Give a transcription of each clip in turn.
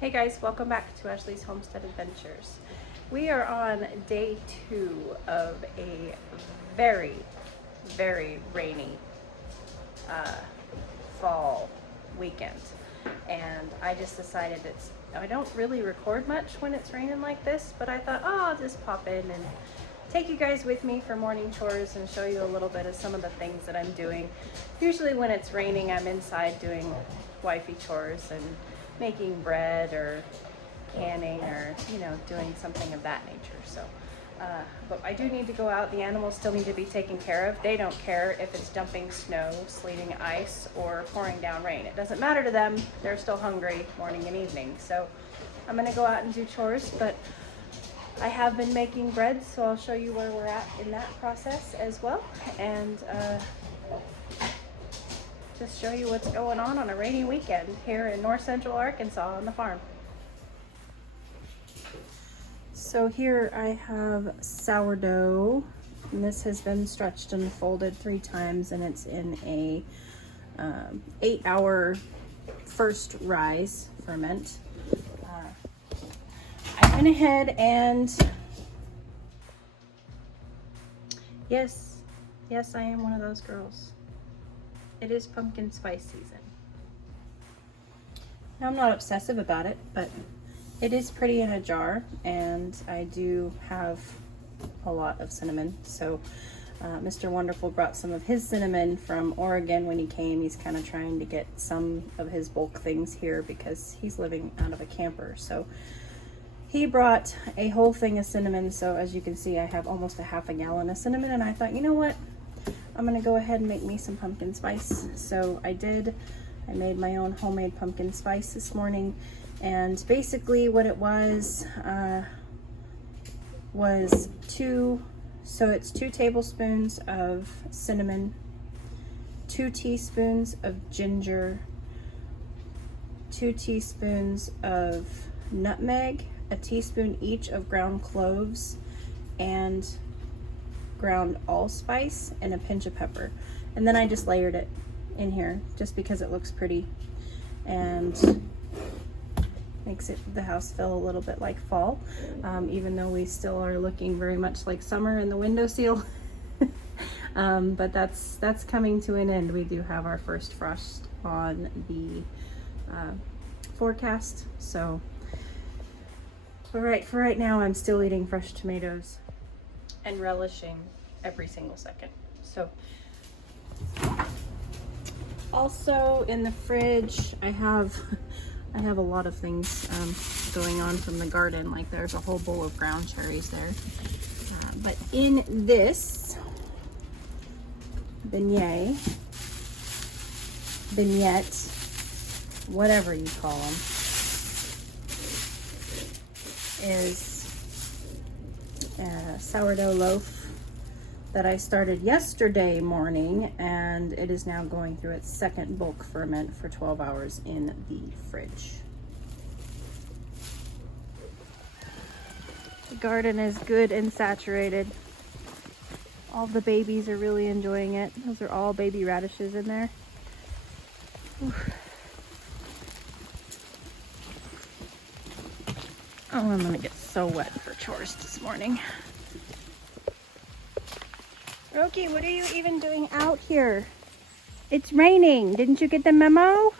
Hey guys, welcome back to Ashley's Homestead Adventures. We are on day 2 of a very, very rainy fall weekend. And I just decided I don't really record much when it's raining like this, but I thought, oh, I'll just pop in and take you guys with me for morning chores and show you a little bit of some of the things that I'm doing. Usually when it's raining, I'm inside doing wifey chores and making bread or canning or, doing something of that nature. So, but I do need to go out. The animals still need to be taken care of. They don't care if it's dumping snow, sleeting ice, or pouring down rain. It doesn't matter to them. They're still hungry morning and evening. So I'm gonna go out and do chores, but I have been making bread, so I'll show you where we're at in that process as well. And just show you what's going on a rainy weekend here in north central Arkansas on the farm. So here I have sourdough, and this has been stretched and folded 3 times, and it's in a 8-hour first rise ferment. I went ahead and yes, I am one of those girls. It is pumpkin spice season. Now, I'm not obsessive about it, but it is pretty in a jar, and I do have a lot of cinnamon. So Mr. Wonderful brought some of his cinnamon from Oregon when he came. He's kind of trying to get some of his bulk things here because he's living out of a camper. So he brought a whole thing of cinnamon. So as you can see, I have almost a half a gallon of cinnamon, and I thought, you know what? I'm gonna go ahead and make me some pumpkin spice. So I did. I made my own homemade pumpkin spice this morning, and basically what it was 2 tablespoons of cinnamon, 2 teaspoons of ginger, 2 teaspoons of nutmeg, a teaspoon each of ground cloves, and ground allspice, and a pinch of pepper. And then I just layered it in here just because it looks pretty and makes the house feel a little bit like fall, even though we still are looking very much like summer in the windowsill. But that's coming to an end. We do have our first frost on the forecast. So for right now, I'm still eating fresh tomatoes and relishing every single second. So also in the fridge, I have a lot of things going on from the garden. Like there's a whole bowl of ground cherries there. But in this vignette, whatever you call them, is a sourdough loaf that I started yesterday morning, and it is now going through its second bulk ferment for 12 hours in the fridge. The garden is good and saturated. All the babies are really enjoying it. Those are all baby radishes in there. Oof. Oh, I'm gonna get so wet for chores this morning. Roki, what are you even doing out here? It's raining. Didn't you get the memo?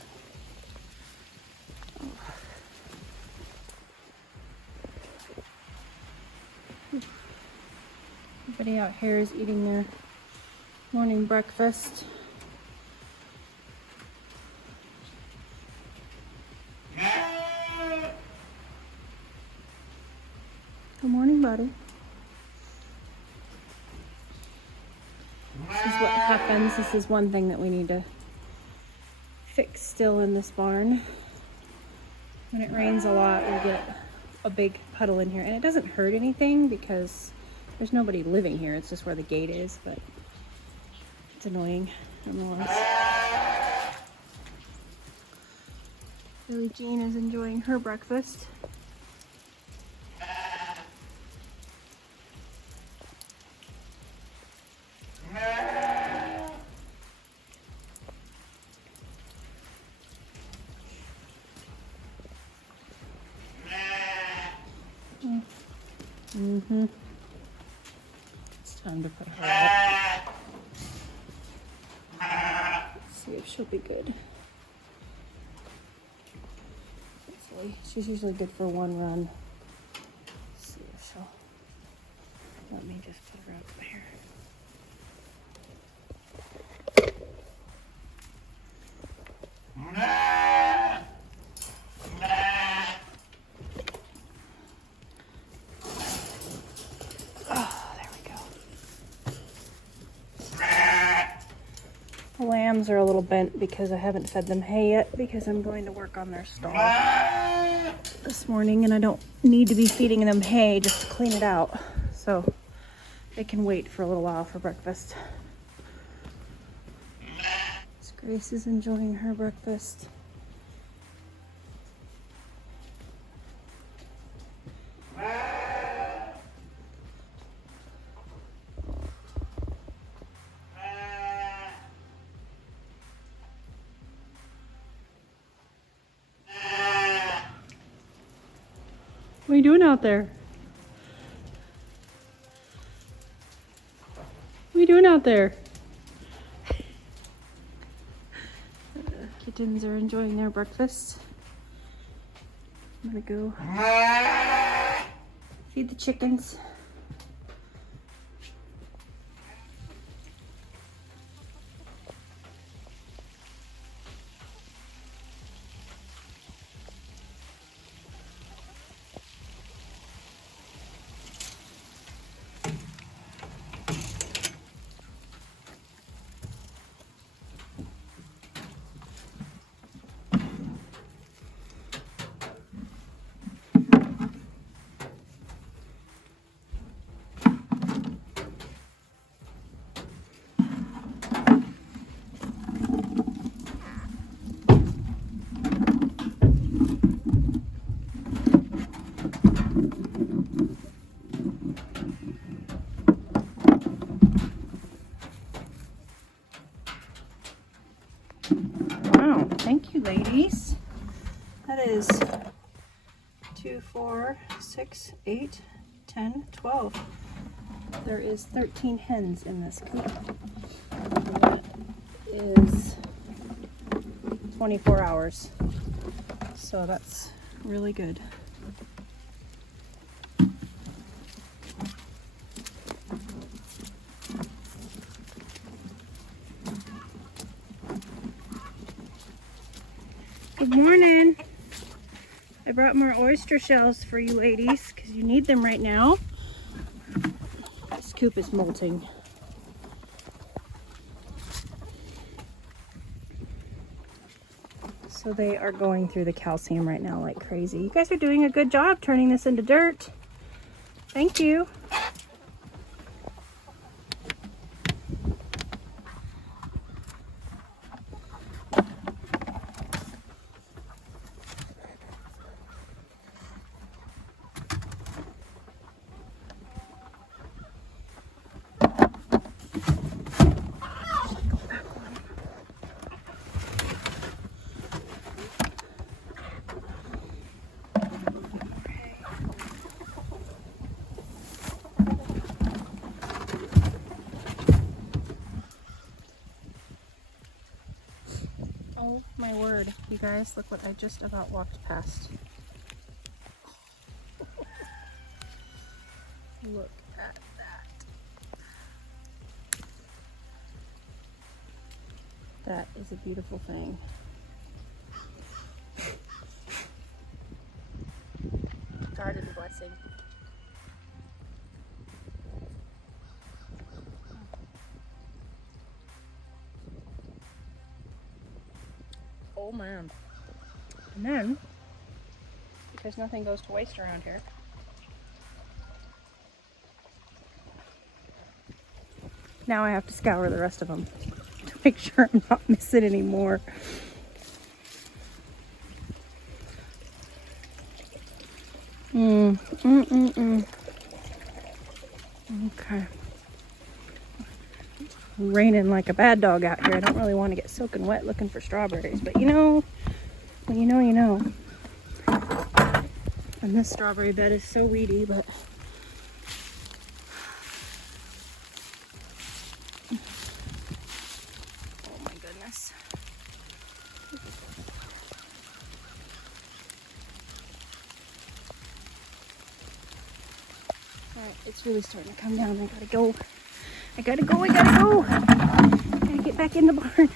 Everybody out here is eating their morning breakfast. Good morning, buddy. This is what happens. This is one thing that we need to fix still in this barn. When it rains a lot, we get a big puddle in here, and it doesn't hurt anything because there's nobody living here. It's just where the gate is, but it's annoying nonetheless. Billie Jean is enjoying her breakfast. Mm-hmm. It's time to put her up. Let's see if she'll be good. Hopefully. She's usually good for one run. Let's see if she'll let me just put her up here. The lambs are a little bent because I haven't fed them hay yet because I'm going to work on their stall this morning and I don't need to be feeding them hay just to clean it out. So they can wait for a little while for breakfast. Grace is enjoying her breakfast. What are you doing out there? What are you doing out there? Kittens are enjoying their breakfast. I'm gonna go feed the chickens. Wow, thank you, ladies. That is 2, 4, 6, 8, 10, 12. There is 13 hens in this coop. That is 24 hours. So that's really good. Good morning. I brought more oyster shells for you ladies because you need them right now. This coop is molting. So they are going through the calcium right now like crazy. You guys are doing a good job turning this into dirt. Thank you. Oh my word, you guys, look what I just about walked past. Look at that. That is a beautiful thing. Garden blessing. Oh man. And then, because nothing goes to waste around here, now I have to scour the rest of them to make sure I'm not missing any more. Okay. Raining like a bad dog out here. I don't really want to get soaking wet looking for strawberries, but you know, when you know, you know. And this strawberry bed is so weedy, but Alright, it's really starting to come down. I gotta go. I gotta go. I gotta go. Gotta get back in the barn.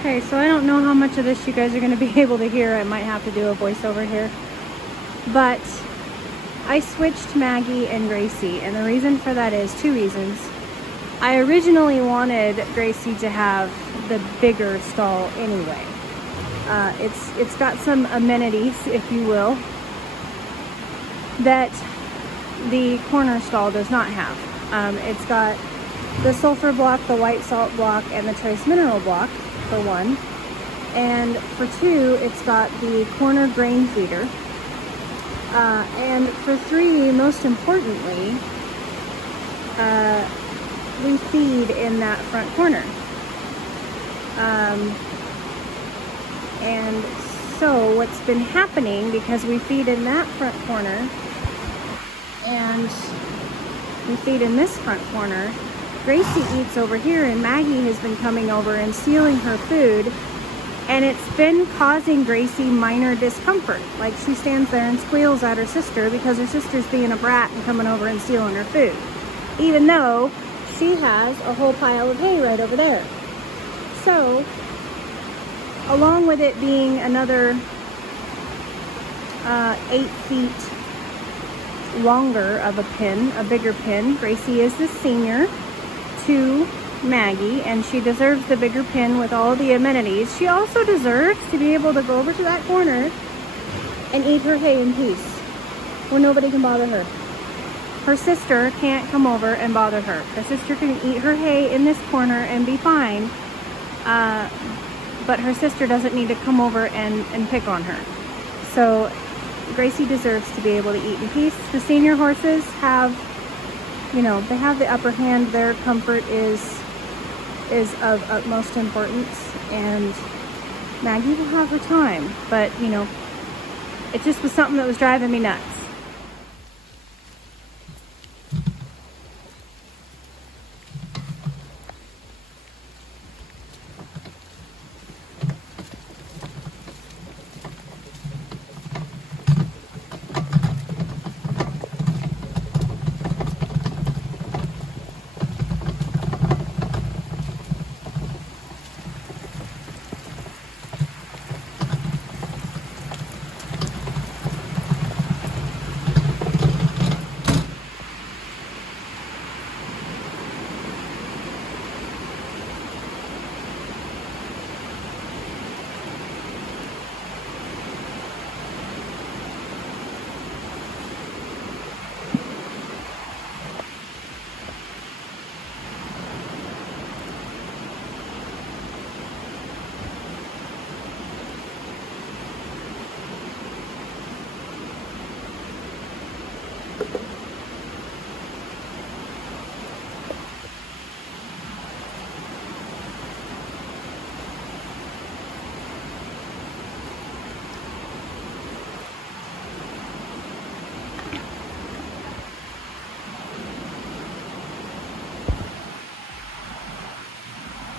Okay, so I don't know how much of this you guys are going to be able to hear. I might have to do a voiceover here. But I switched Maggie and Gracie, and the reason for that is two reasons. I originally wanted Gracie to have the bigger stall anyway. It's got some amenities, if you will, that the corner stall does not have. It's got the sulfur block, the white salt block, and the trace mineral block, for one. And for two, it's got the corner grain feeder. And for three, most importantly, we feed in that front corner. And so what's been happening, because we feed in that front corner and we feed in this front corner, Gracie eats over here and Maggie has been coming over and stealing her food, and it's been causing Gracie minor discomfort. Like, she stands there and squeals at her sister because her sister's being a brat and coming over and stealing her food, even though she has a whole pile of hay right over there. So, along with it being another 8 feet longer of a pin, a bigger pin, Gracie is the senior to Maggie, and she deserves the bigger pin with all the amenities. She also deserves to be able to go over to that corner and eat her hay in peace, where nobody can bother her. Her sister can't come over and bother her. Her sister can eat her hay in this corner and be fine, but her sister doesn't need to come over and pick on her. So Gracie deserves to be able to eat in peace. The senior horses have, you know, they have the upper hand. Their comfort is of utmost importance, and Maggie will have her time, but you know, it just was something that was driving me nuts.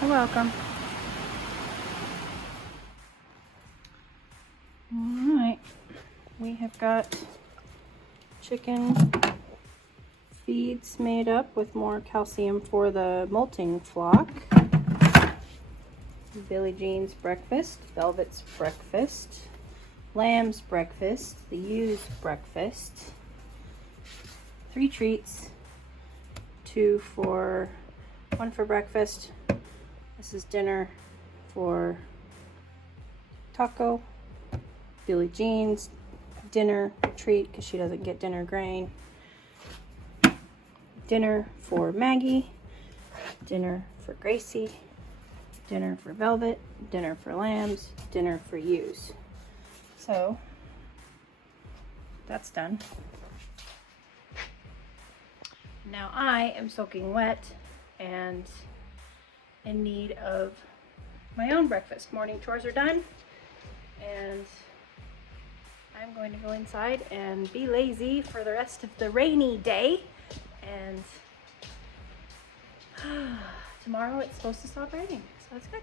You're welcome. Alright, we have got chicken feeds made up with more calcium for the molting flock. Billie Jean's breakfast, Velvet's breakfast, Lamb's breakfast, the ewes breakfast, 3 treats, 1 for breakfast. This is dinner for Taco, Billie Jean's dinner treat because she doesn't get dinner grain, dinner for Maggie, dinner for Gracie, dinner for Velvet, dinner for Lambs, dinner for ewes. So that's done. Now I am soaking wet and in need of my own breakfast. Morning chores are done, and I'm going to go inside and be lazy for the rest of the rainy day and tomorrow it's supposed to stop raining, so that's good.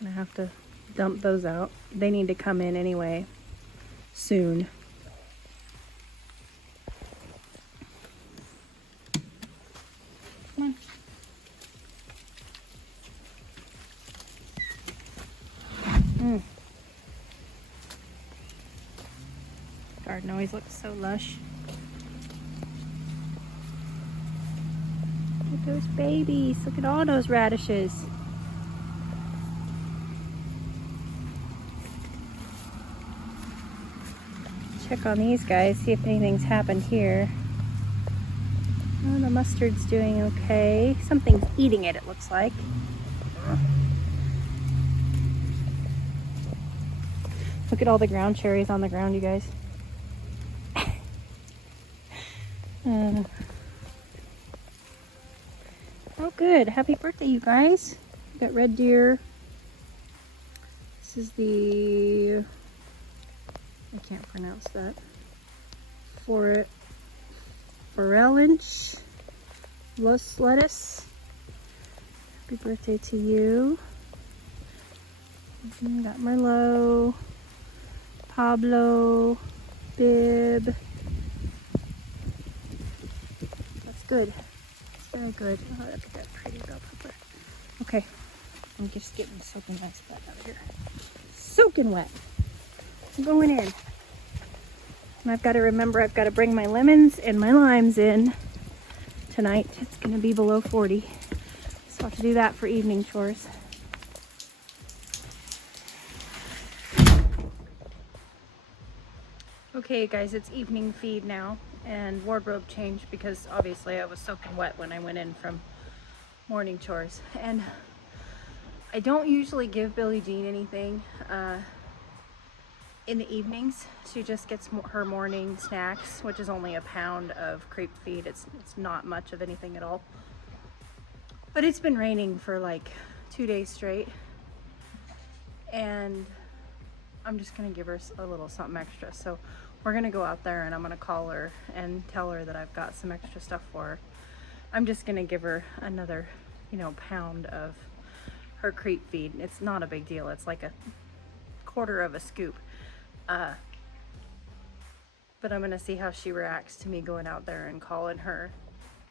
Gonna have to dump those out. They need to come in anyway soon. Come on. Garden always looks so lush. Look at those babies. Look at all those radishes. Check on these guys, see if anything's happened here. Oh, the mustard's doing okay. Something's eating it, it looks like. Look at all the ground cherries on the ground, you guys. Oh, good. Happy birthday, you guys. We got red deer. This is the... I can't pronounce that. Forellinch lettuce. Happy birthday to you. Got Merlot, Pablo, Bib. That's good. That's very good. Oh, look at that pretty bell pepper. Okay, I'm just getting soaking wet out of here. Soaking wet. I'm going in. And I've got to remember I've got to bring my lemons and my limes in tonight. It's going to be below 40. So I'll have to do that for evening chores. Okay guys, it's evening feed now and wardrobe change because obviously I was soaking wet when I went in from morning chores. And I don't usually give Billie Jean anything in the evenings. She just gets her morning snacks, which is only a pound of creep feed. It's not much of anything at all. But it's been raining for like 2 days straight. And I'm just gonna give her a little something extra. So we're gonna go out there and I'm gonna call her and tell her that I've got some extra stuff for her. I'm just gonna give her another, pound of her creep feed. It's not a big deal. It's like a quarter of a scoop. But I'm gonna see how she reacts to me going out there and calling her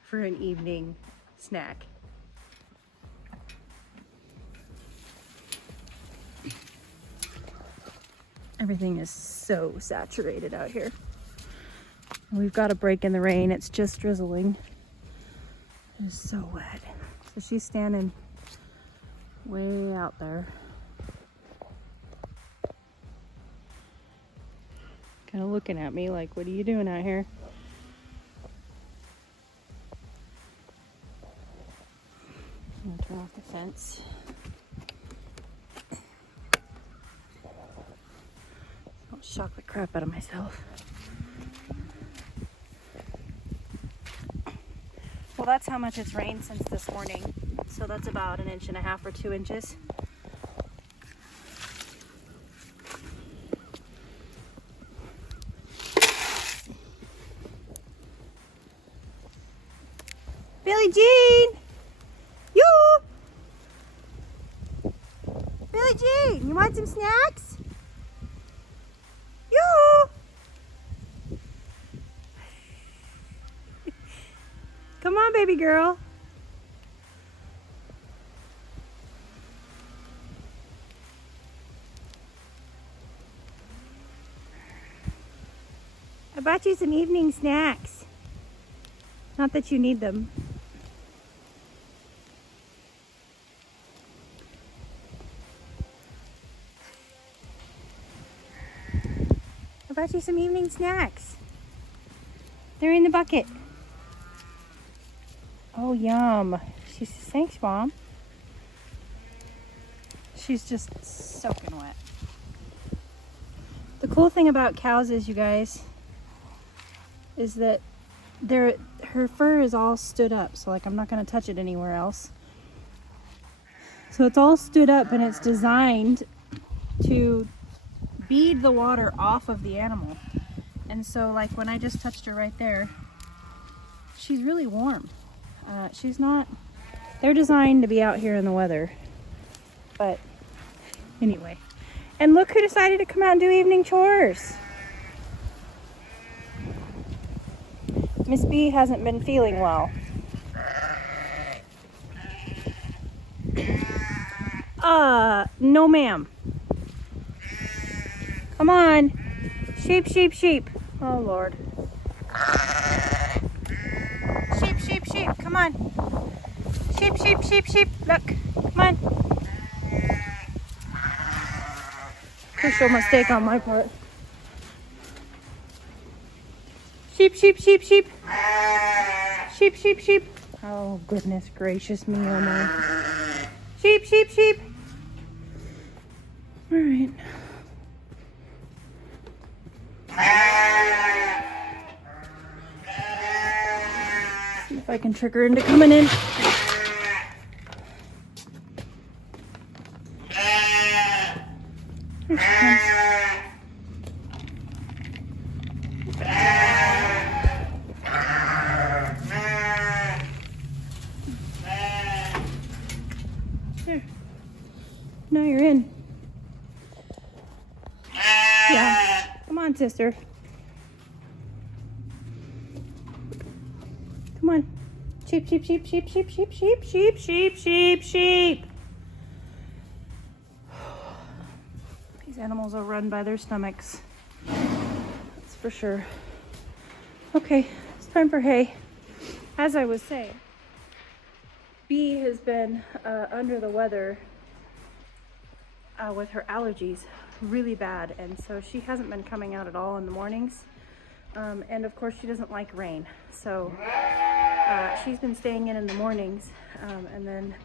for an evening snack. Everything is so saturated out here. We've got a break in the rain. It's just drizzling. It is so wet. So she's standing way out there. Kind of looking at me like, what are you doing out here? I'm gonna turn off the fence. I'll shock the crap out of myself. Well, that's how much it's rained since this morning. So that's about 1.5 inches or 2 inches. Billie Jean! You! Billie Jean, you want some snacks? You! Come on, baby girl. I bought you some evening snacks. Not that you need them. I bought you some evening snacks. They're in the bucket. Oh, yum. She says, thanks, Mom. She's just soaking wet. The cool thing about cows is, you guys, is that her fur is all stood up. So, like, I'm not going to touch it anywhere else. So it's all stood up and it's designed to bead the water off of the animal. And so like when I just touched her right there, she's really warm. She's not, they're designed to be out here in the weather. But anyway, and look who decided to come out and do evening chores. Miss B hasn't been feeling well. No ma'am. Come on. Sheep, sheep, sheep. Oh Lord. Sheep, sheep, sheep. Come on. Sheep, sheep, sheep, sheep. Look. Come on. Crucial mistake on my part. Sheep, sheep, sheep, sheep. Sheep, sheep, sheep. Oh goodness gracious me, oh my. Sheep, sheep, sheep. All right. See if I can trick her into coming in. Here she comes. There. Now you're in. Yeah. Come on, sister. Come on. Sheep, sheep, sheep, sheep, sheep, sheep, sheep, sheep, sheep, sheep, sheep. These animals are run by their stomachs. That's for sure. Okay, it's time for hay. As I was saying, B has been under the weather with her allergies really bad, and so she hasn't been coming out at all in the mornings. And of course she doesn't like rain, so she's been staying in the mornings, and then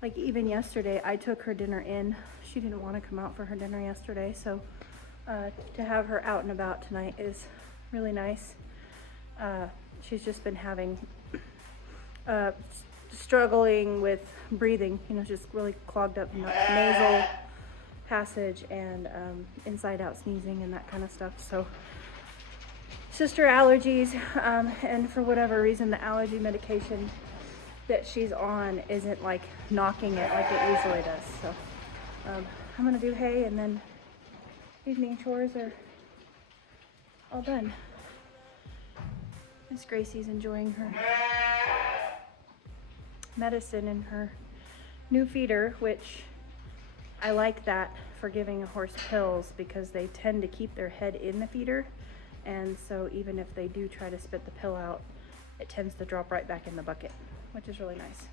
like even yesterday I took her dinner in. She didn't want to come out for her dinner yesterday, so to have her out and about tonight is really nice. She's just been having struggling with breathing, you know, just really clogged up nasal passage and inside out sneezing and that kind of stuff. So it's just her allergies, and for whatever reason the allergy medication that she's on isn't like knocking it like it usually does. So I'm gonna do hay, and then evening chores are all done. Miss Gracie's enjoying her medicine in her new feeder, which I like that for giving a horse pills, because they tend to keep their head in the feeder, and so even if they do try to spit the pill out, it tends to drop right back in the bucket, which is really nice.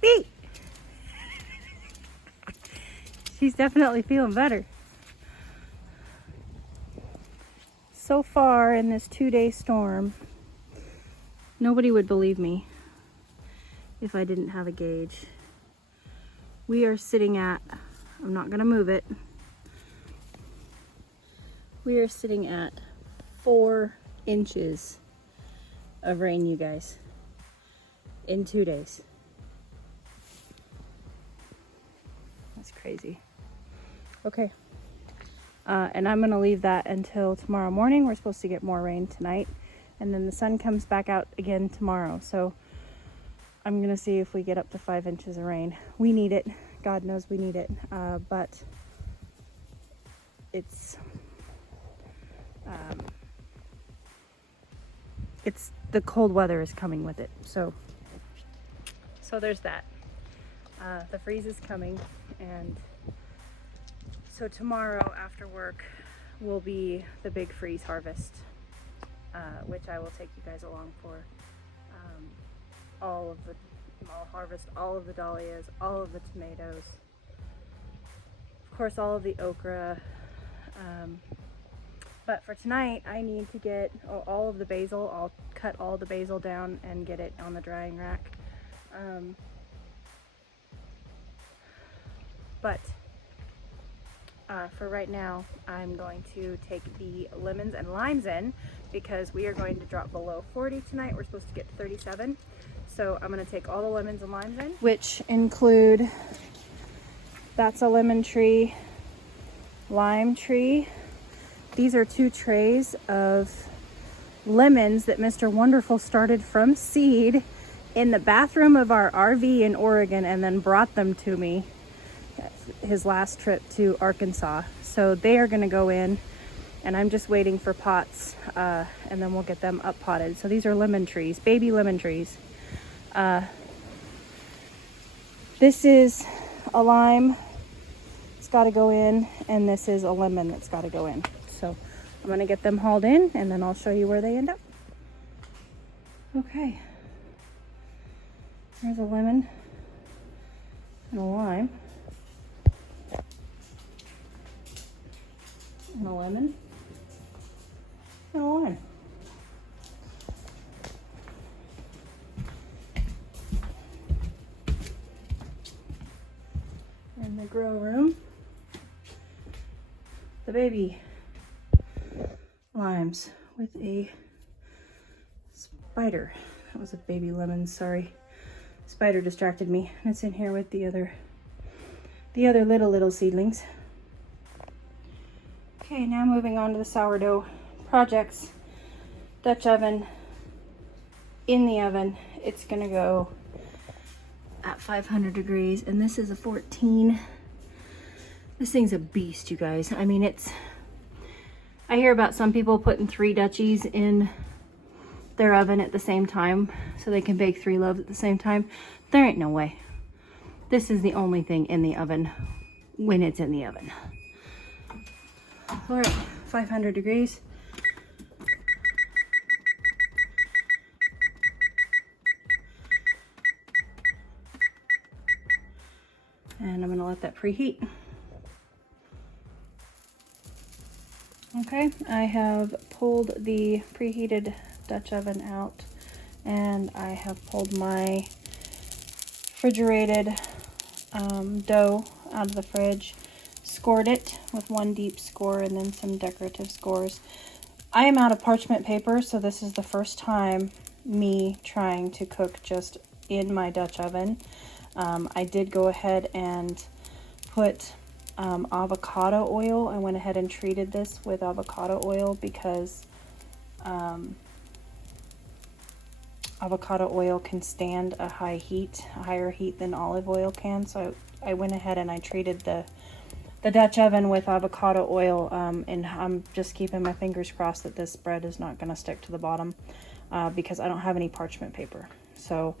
B! She's definitely feeling better. So far in this 2-day storm, nobody would believe me if I didn't have a gauge. We are sitting at, I'm not gonna move it, we are sitting at 4 inches of rain, you guys, in 2 days. That's crazy. Okay. And I'm gonna leave that until tomorrow morning. We're supposed to get more rain tonight, and then the sun comes back out again tomorrow. So I'm gonna see if we get up to 5 inches of rain. We need it. God knows we need it. But it's the cold weather is coming with it. So there's that. The freeze is coming, and so tomorrow after work will be the big freeze harvest, which I will take you guys along for. I'll harvest all of the dahlias, all of the tomatoes, of course all of the okra, but for tonight I need to get all of the basil. I'll cut all the basil down and get it on the drying rack. But for right now, I'm going to take the lemons and limes in, because we are going to drop below 40 tonight. We're supposed to get 37. So I'm going to take all the lemons and limes in, which include, that's a lemon tree, lime tree. These are 2 trays of lemons that Mr. Wonderful started from seed in the bathroom of our RV in Oregon and then brought them to me his last trip to Arkansas. So they are going to go in, and I'm just waiting for pots, and then we'll get them up potted. So these are lemon trees, baby lemon trees. This is a lime, it's got to go in, and this is a lemon that's got to go in. So I'm going to get them hauled in, and then I'll show you where they end up. Okay, there's a lemon and a lime, and a lemon and a lime. In the grow room, the baby limes with a spider. That was a baby lemon, sorry. Spider distracted me. And it's in here with the other little seedlings. Okay, now moving on to the sourdough projects. Dutch oven, in the oven. It's gonna go at 500 degrees, and this is a 14. This thing's a beast, you guys. I mean, I hear about some people putting 3 Dutchies in their oven at the same time so they can bake 3 loaves at the same time. There ain't no way. This is the only thing in the oven when it's in the oven. We're at 500 degrees. And I'm gonna let that preheat. Okay, I have pulled the preheated Dutch oven out, and I have pulled my refrigerated dough out of the fridge, scored it with 1 deep score and then some decorative scores. I am out of parchment paper, so this is the first time me trying to cook just in my Dutch oven. I did go ahead and put avocado oil. I went ahead and treated this with avocado oil because avocado oil can stand a higher heat than olive oil can. So I went ahead and I treated the Dutch oven with avocado oil, and I'm just keeping my fingers crossed that this bread is not going to stick to the bottom because I don't have any parchment paper. So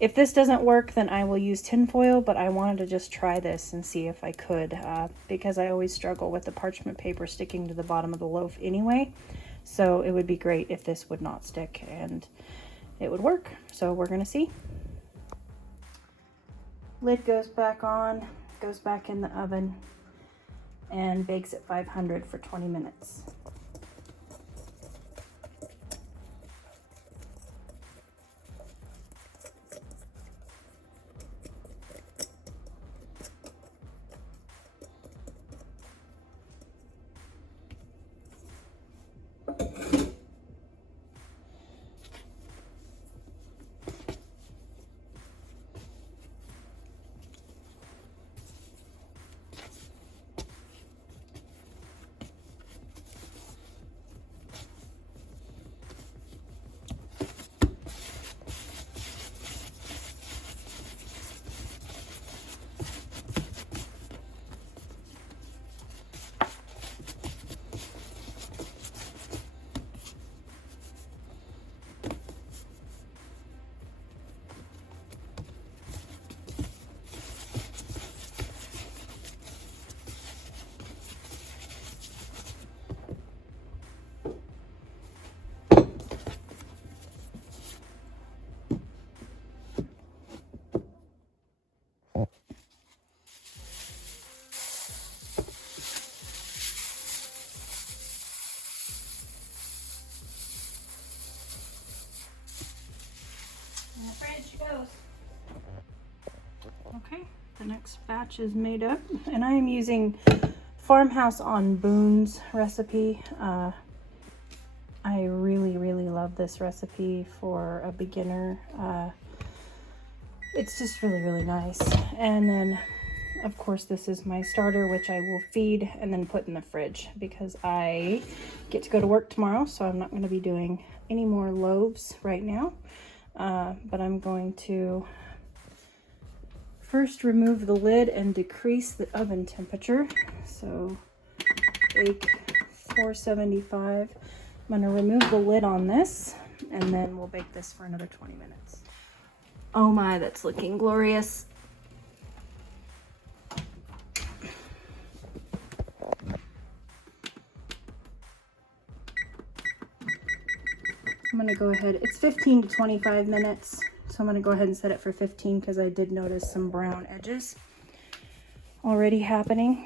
if this doesn't work, then I will use tin foil, but I wanted to just try this and see if I could, because I always struggle with the parchment paper sticking to the bottom of the loaf anyway. So it would be great if this would not stick and it would work. So we're gonna see. Lid goes back on, goes back in the oven, and bakes at 500 for 20 minutes. Okay, the next batch is made up, and I am using Farmhouse on Boone's recipe. I really love this recipe for a beginner. It's just really nice. And then of course, this is my starter, which I will feed and then put in the fridge because I get to go to work tomorrow, so I'm not going to be doing any more loaves right now. But I'm going to first remove the lid and decrease the oven temperature. So bake 475. I'm going to remove the lid on this, and then we'll bake this for another 20 minutes. Oh my, that's looking glorious. I'm going to go ahead, it's 15 to 25 minutes, so I'm going to go ahead and set it for 15 because I did notice some brown edges already happening.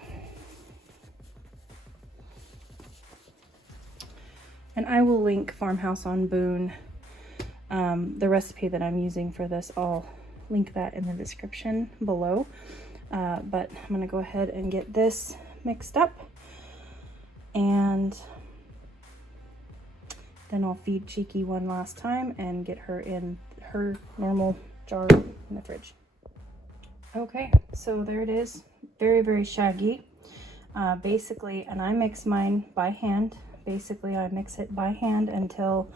And I will link Farmhouse on Boone. The recipe that I'm using for this, I'll link that in the description below. But I'm going to go ahead and get this mixed up, and then I'll feed Cheeky one last time and get her in her normal jar in the fridge. Okay, so there it is. Very, very shaggy. Basically, and I mix mine by hand. Basically, I mix it by hand until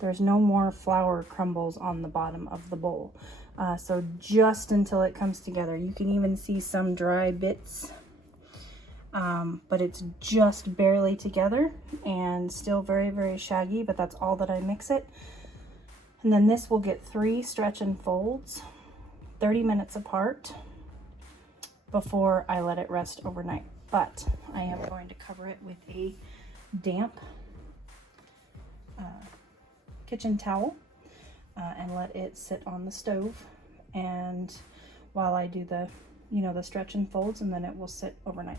there's no more flour crumbles on the bottom of the bowl. So just until it comes together. You can even see some dry bits. But it's just barely together and still very, very shaggy, but that's all that I mix it. And then this will get 3 stretch and folds, 30 minutes apart, before I let it rest overnight. But I am going to cover it with a damp kitchen towel and let it sit on the stove, and while I do the the stretch and folds, and then it will sit overnight.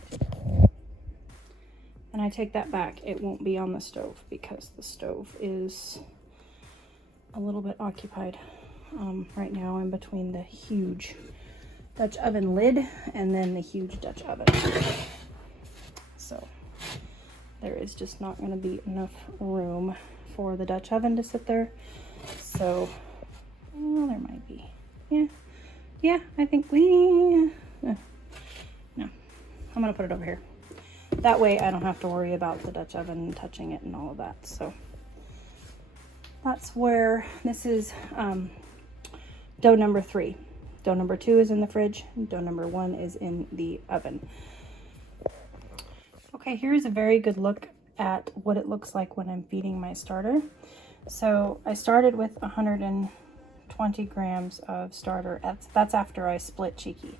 And I take that back, it won't be on the stove because the stove is a little bit occupied right now in between the huge Dutch oven lid and then the huge Dutch oven. So there is just not going to be enough room for the Dutch oven to sit there. So, well, there might be. Yeah, I think no, I'm going to put it over here. That way I don't have to worry about the Dutch oven touching it and all of that. So that's where this is dough number 3. Dough number 2 is in the fridge. Dough number 1 is in the oven. Okay, here's a very good look at what it looks like when I'm feeding my starter. So I started with 120 grams of starter. That's after I split Cheeky.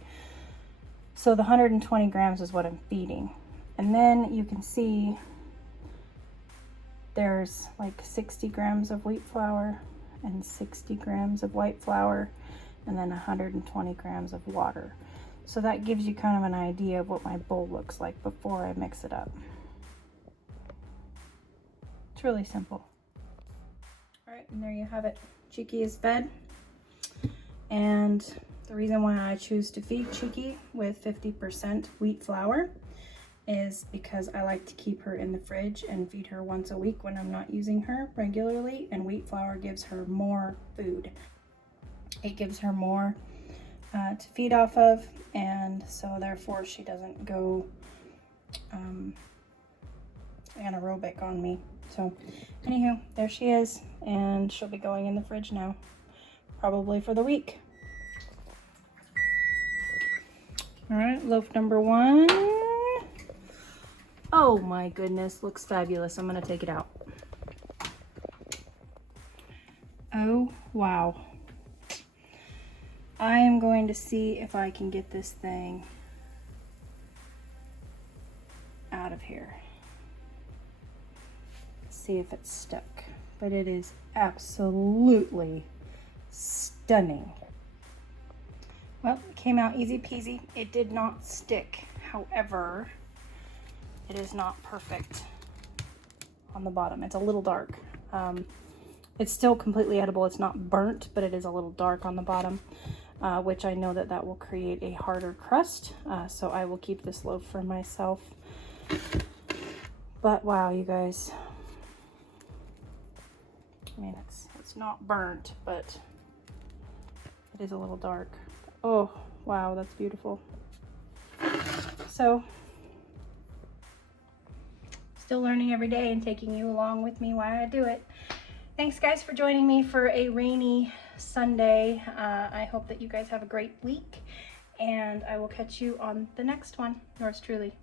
So the 120 grams is what I'm feeding. And then you can see there's like 60 grams of wheat flour and 60 grams of white flour, and then 120 grams of water. So that gives you kind of an idea of what my bowl looks like before I mix it up. It's really simple. All right, and there you have it. Cheeky is fed. And the reason why I choose to feed Cheeky with 50% wheat flour is because I like to keep her in the fridge and feed her once a week when I'm not using her regularly, and wheat flour gives her more food. It gives her more to feed off of, and so therefore she doesn't go anaerobic on me. So anywho, there she is, and she'll be going in the fridge now, probably for the week. All right, loaf number 1. Oh my goodness, looks fabulous. I'm gonna take it out. Oh, wow. I am going to see if I can get this thing out of here. See if it's stuck. But it is absolutely stunning. Well, it came out easy peasy. It did not stick. However, it is not perfect on the bottom. It's a little dark. It's still completely edible. It's not burnt, but it is a little dark on the bottom, which I know that will create a harder crust. So I will keep this loaf for myself. But wow, you guys. I mean, it's not burnt, but it is a little dark. Oh, wow, that's beautiful. So still learning every day and taking you along with me while I do it. Thanks guys for joining me for a rainy Sunday. I hope that you guys have a great week, and I will catch you on the next one. Yours truly.